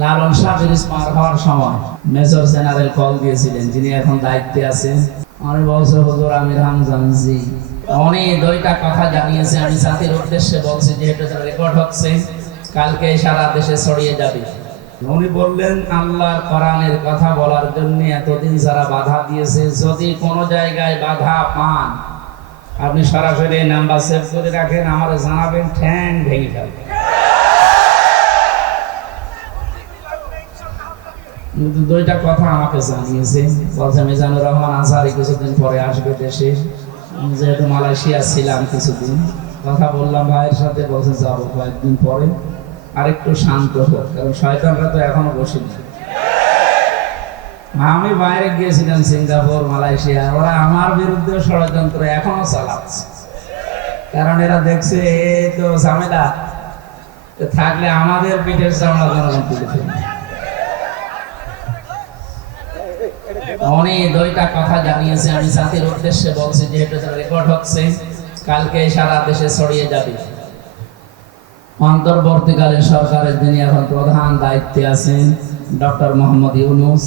লালন শাহ পার হওয়ার সময় major general call দিয়েছিলেন, যিনি এখন দায়িত্বে আছেন। আমি বলছে, হুজুর আমির হামজান জি। উনি দুইটা কথা জানিয়েছে। আমি জাতির উদ্দেশ্যে বলছি, যেহেতু রেকর্ড হচ্ছে, কালকে সারা দেশে ছড়িয়ে যাবে। উনি বললেন আল্লাহ কোরআনের কথা বলার জন্য এতদিন যারা বাধা দিয়েছে, যদি কোনো জায়গায় বাধা পান, আপনি সরাসরি নাম্বার সেভ করে রাখেন, আমার জানাবেন, ঠ্যাং ভেঙে ফেলবেন দুইটা কথা আমাকে জানিয়েছে। বলছে, মিজানুর রহমান আজহারি কিছুদিন পরে আসবে দেশে। যেহেতু মালয়েশিয়া ছিলাম কিছুদিন। কথা বললাম ভাইয়ের সাথে, বলছে যাব কয়েকদিন পরে। আর একটু শান্ত হোক, কারণ শয়তানরা তো এখনও বসেনি আমি বাইরে গিয়েছিলাম সিঙ্গাপুর, মালয়েশিয়া। ওরা আমার বিরুদ্ধে ষড়যন্ত্র এখনও চালাচ্ছে। কারণ এরা দেখছে, এই তো ঝামেলা। থাকলে আমাদের পিঠের চামড়া জনগণ উনি দুইটা কথা জানিয়েছে, আমি জাতির উদ্দেশ্যে বলছি, যেহেতু রেকর্ড হচ্ছে, কালকে সারা দেশে ছড়িয়ে যাবে। অন্তর্বর্তীকালীন সরকারের যিনি এখন প্রধান দায়িত্বে আছেন, ডক্টর মোহাম্মদ ইউনুস,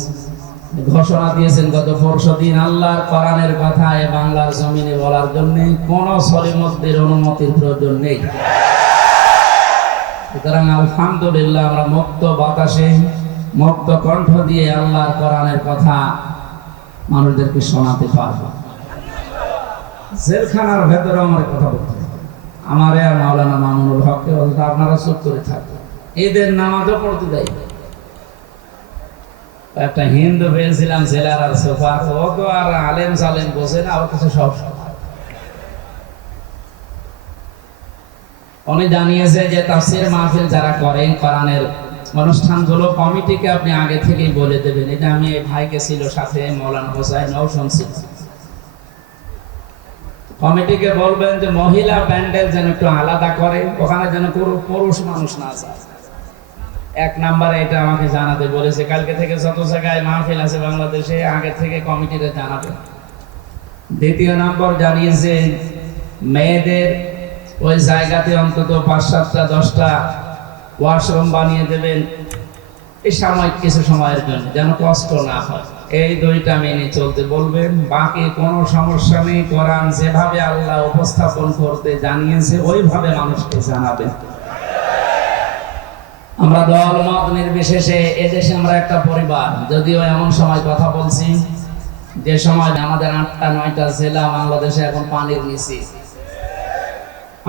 ঘোষণা দিয়েছেন গত পরশু দিন আল্লাহর কোরআনের কথা এ বাংলার জমিনে বলার জন্য কোন সলিমতদের অনুমতির প্রয়োজন নেই। সুতরাং আলহামদুলিল্লাহ আমরা মুক্ত বাতাসে, মুক্ত কণ্ঠ দিয়ে আল্লাহর কোরআনের কথা মানুষদেরকে শোনাতে পারব জেলখানার ভেতরে আমার কথা বলতে। আমারে আর মাওলানা মামুনুল হককে বলতে আপনারা চুপ করে থাকবেন এদের নামাজও পড়তে দেয় একটা হিন্দু পেয়েছিলাম জেলার আর সোফা ও তো আর আলেম সালেম বসে না, ওর কাছে সব। উনি জানিয়েছে যে তাফসির মাহফিল যারা করেন, কোরআনের অনুষ্ঠানগুলো কমিটিকে আপনি আগে থেকেই বলে দেবেন। এটা আমি এই ভাইকে ছিল সাথে মৌলানা হোসাইন ও শুনছি কমিটিকে বলবেন যে মহিলা প্যান্ডেল যেন একটু আলাদা করে, ওখানে যেন পুরুষ মানুষ না যায়। এক নাম্বারে এটা আমাকে জানাতে বলেছে, কালকে থেকে যত জায়গায় মাহফিল আছে বাংলাদেশে, আগে থেকে কমিটিতে জানাবে। দ্বিতীয় নম্বর জানিয়েছে, মেয়েদের ওই জায়গাতে অন্তত পাঁচ সাতটা, দশটা ওয়াশরুম বানিয়ে দেবেন। এই সাময়িক কিছু সময়ের জন্য, যেন কষ্ট না হয়। এই দুইটা মেনে চলতে বলবেন। বাকি কোনো সমস্যা নেই। কোরআন যেভাবে আল্লাহ উপস্থাপন করতে জানিয়েছে, ওইভাবে মানুষকে জানাবেন। আমরা দল, মত নির্বিশেষে, এদেশে আমরা একটা পরিবার। যদিও এমন সময় কথা বলছি, যে সময় আমাদের আটটা, নয়টা জেলা বাংলাদেশে এখন পানির নিচে।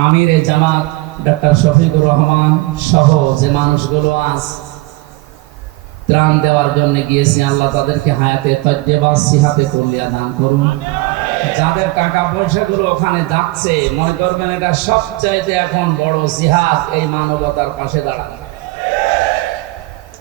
আমির জামাত, ডাক্তার শফিকুর রহমান সহ যে মানুষগুলো আজ ত্রাণ দেওয়ার জন্য গিয়েছি, আল্লাহ তাদেরকে হায়াতে তজ্জেবা সিহাতে করলিয়া দান করুন। যাদের টাকা পয়সাগুলো ওখানে যাচ্ছে, মনে করবেন এটা সবচাইতে এখন বড় জিহাদ এই মানবতার পাশে দাঁড়ানো